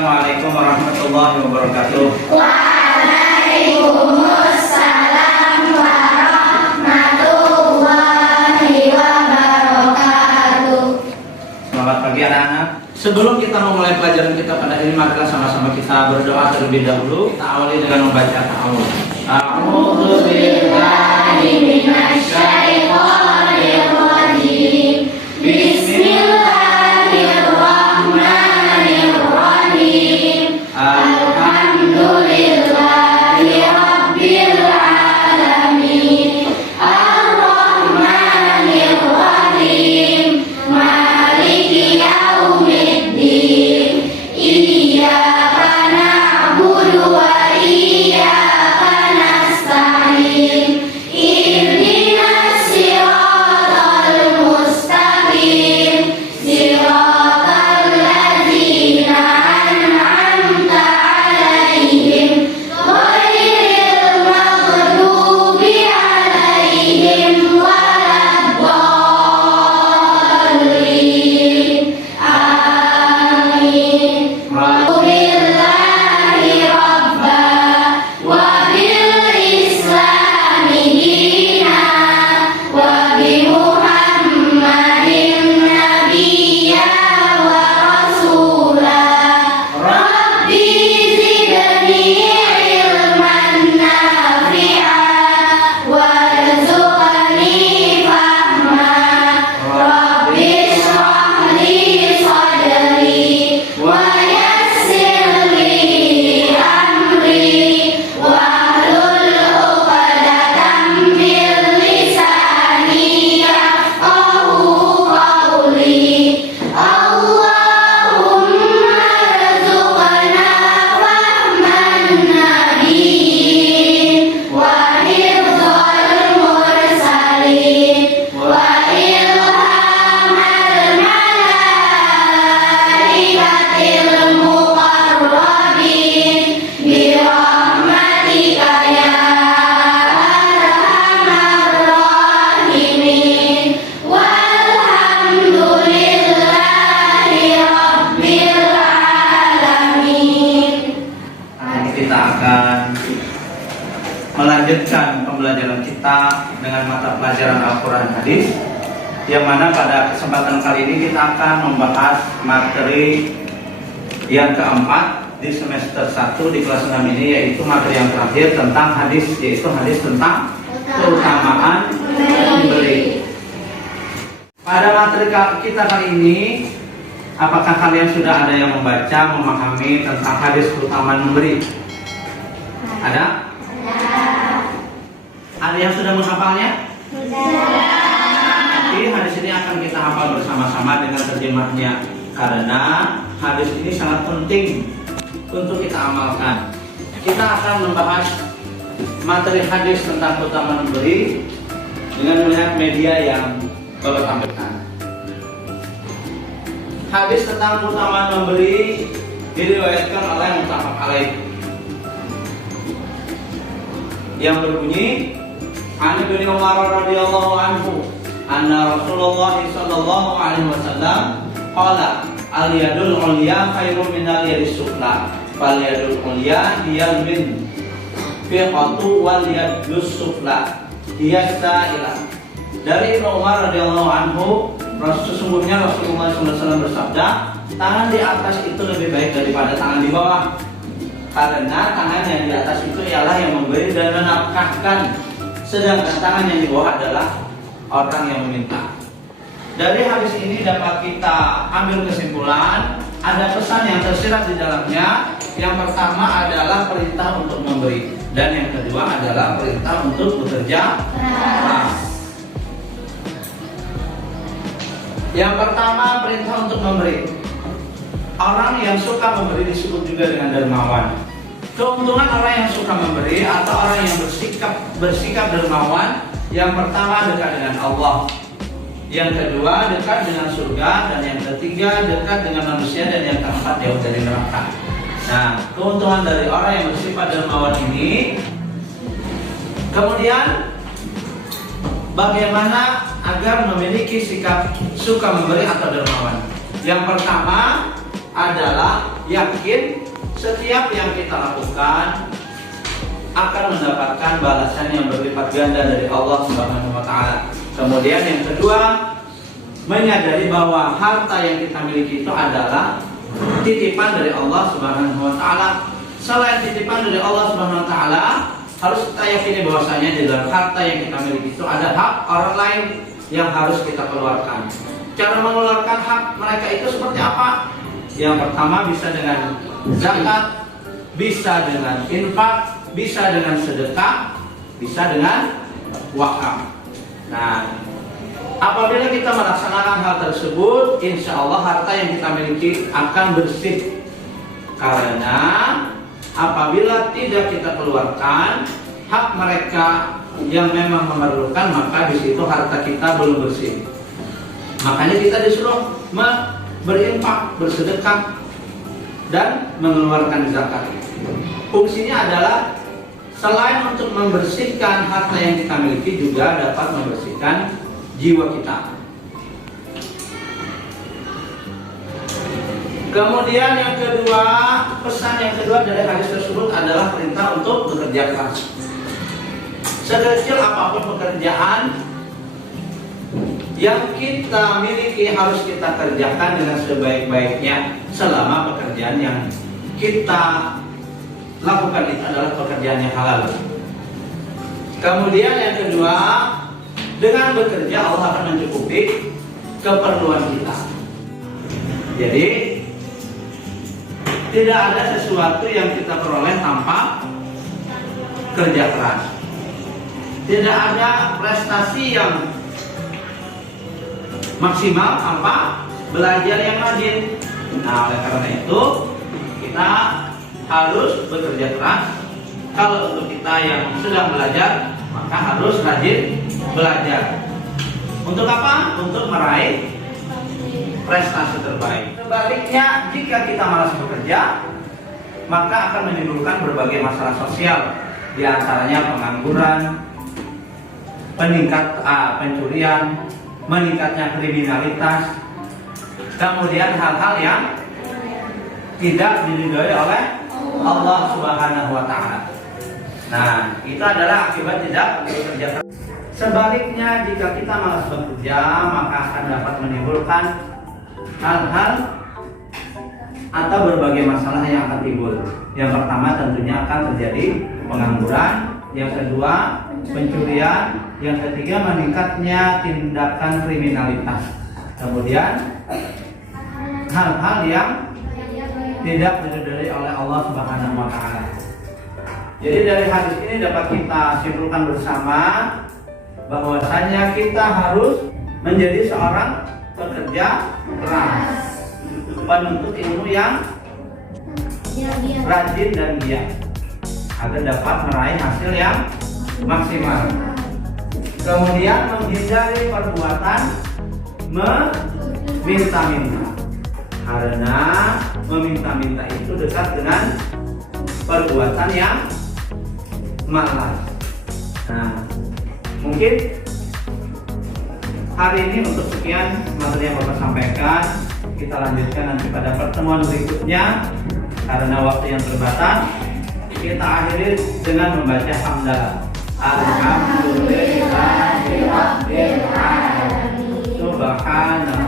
Assalamualaikum warahmatullahi wabarakatuh. Waalaikumsalam warahmatullahi wabarakatuh. Selamat pagi anak-anak. Sebelum kita memulai pelajaran kita pada hari ini, marilah sama-sama kita berdoa terlebih dahulu. Kita awali dengan membaca ta'awudz. A'udzu billahi minasy syaithanir rajim. Bismillahirrahmanirrahim. Alhamdulillahi rabbil alamin. Ar-Rahmanir Rahim. Maliki yaumiddin. Iyyaka na'budu wa iyyaka nasta'in. Ihdinas siratal mustaqim. Siratal ladzina an'amta 'alaihim ghairil maghdubi 'alaihim waladdallin. Amin. Billahi rabba wa bil islami dina wa bi Muhammadin nabiyya wa rasula. Rabbi zidni ilman nafi'a warzuqni fahma. Rabbi shrah li sadri wa yassir li amri wahlul 'uqdatam min lisani yafqahu qawli. Allahumma rzuqna fahman nabiyyin wa hifdzal mursalin wa ilhamal malaikatil muqarrabin bi rahmatika ya arhamar rahimin. Walhamdulillahi rabbil alamin. Kita akan melanjutkan pembelajaran kita dengan mata pelajaran Al-Quran Hadis, yang mana pada kesempatan kali ini kita akan membahas materi yang keempat di semester 1 di kelas 6 ini, yaitu materi yang terakhir tentang hadis, yaitu hadis tentang keutamaan memberi. Pada materi kita kali ini, apakah kalian sudah ada yang membaca, memahami tentang hadis keutamaan memberi? Ada? Ada yang sudah menghafalnya? Nanti hadis ini akan kita hafal bersama-sama dengan terjemahnya, karena hadis ini sangat penting untuk kita amalkan. Kita akan membahas materi hadis tentang keutamaan memberi dengan melihat media yang Bapak tampilkan. Hadis tentang keutamaan memberi diriwayatkan oleh muttafaq alaih, yang berbunyi, An Ibnu Umar radhiyallahu anhu anna Rasulullah sallallahu alaihi wasallam qala al yadul ulya khairun min al yadis sufla fal yadul ulya hiyal min fi qatu wal yadus sufla hiya sa'ila. Dari Ibnu Umar radhiyallahu anhu, sesungguhnya Rasulullah SAW bersabda, tangan di atas itu lebih baik daripada tangan di bawah, karena tangan yang di atas itu ialah yang memberi dan menafkahkan, sedangkan tangan yang di bawah adalah orang yang meminta. Dari hadis ini dapat kita ambil kesimpulan, ada pesan yang tersirat di dalamnya. Yang pertama adalah perintah untuk memberi, dan yang kedua adalah perintah untuk bekerja keras. Yang pertama, perintah untuk memberi. Orang yang suka memberi disebut juga dengan dermawan. Keuntungan orang yang suka memberi atau orang yang bersikap dermawan, yang pertama dekat dengan Allah, yang kedua dekat dengan surga, dan yang ketiga dekat dengan manusia, dan yang keempat jauh dari neraka. Nah, keuntungan dari orang yang bersifat dermawan ini. Kemudian bagaimana agar memiliki sikap suka memberi atau dermawan? Yang pertama adalah yakin setiap yang kita lakukan akan mendapatkan balasan yang berlipat ganda dari Allah Subhanahu wa taala. Kemudian yang kedua, menyadari bahwa harta yang kita miliki itu adalah titipan dari Allah Subhanahu wa taala. Selain titipan dari Allah Subhanahu wa taala, harus kita yakini bahwasanya di dalam harta yang kita miliki itu ada hak orang lain yang harus kita keluarkan. Cara mengeluarkan hak mereka itu seperti apa? Yang pertama bisa dengan zakat, bisa dengan infak, bisa dengan sedekah, bisa dengan wakaf. Nah, apabila kita melaksanakan hal tersebut, insya Allah harta yang kita miliki akan bersih. Karena apabila tidak kita keluarkan hak mereka yang memang memerlukan, maka di situ harta kita belum bersih. Makanya kita disuruh berinfak, bersedekah, dan mengeluarkan zakat. Fungsinya adalah selain untuk membersihkan harta yang kita miliki, juga dapat membersihkan jiwa kita. Kemudian yang kedua, pesan yang kedua dari hadis tersebut adalah perintah untuk bekerja keras. Sekecil apapun pekerjaan yang kita miliki harus kita kerjakan dengan sebaik-baiknya selama pekerjaan yang kita lakukan itu adalah pekerjaan yang halal. Kemudian yang kedua, dengan bekerja Allah akan mencukupi keperluan kita. Jadi tidak ada sesuatu yang kita peroleh tanpa kerja keras. Tidak ada prestasi yang maksimal tanpa belajar yang rajin. Nah, oleh karena itu kita harus bekerja keras. Kalau untuk kita yang sedang belajar, maka harus rajin belajar. Untuk apa? Untuk meraih prestasi terbaik. Sebaliknya, jika kita malas bekerja, maka akan menimbulkan berbagai masalah sosial, di antaranya pengangguran, pencurian, meningkatnya kriminalitas, kemudian hal-hal yang tidak diridhoi oleh Allah Subhanahu wa taala. Nah, itu adalah akibat tidak bekerja keras. Sebaliknya, jika kita malas bekerja, maka akan dapat menimbulkan hal-hal atau berbagai masalah yang akan timbul. Yang pertama tentunya akan terjadi pengangguran, yang kedua pencurian, yang ketiga meningkatnya tindakan kriminalitas. Kemudian hal-hal yang tidak diridhoi oleh Allah Subhanahu wa taala. Jadi dari hadis ini dapat kita simpulkan bersama bahwasanya kita harus menjadi seorang pekerja keras, penuntut ilmu yang rajin dan giat agar dapat meraih hasil yang maksimal. Kemudian menghindari perbuatan meminta-minta, karena meminta-minta itu dekat dengan perbuatan yang malas. Nah, mungkin hari ini untuk sekian materi yang Bapak sampaikan. Kita lanjutkan nanti pada pertemuan berikutnya. Karena waktu yang terbatas, kita akhiri dengan membaca hamdalah. Alhamdulillahirabbil alamin. Subhanallah.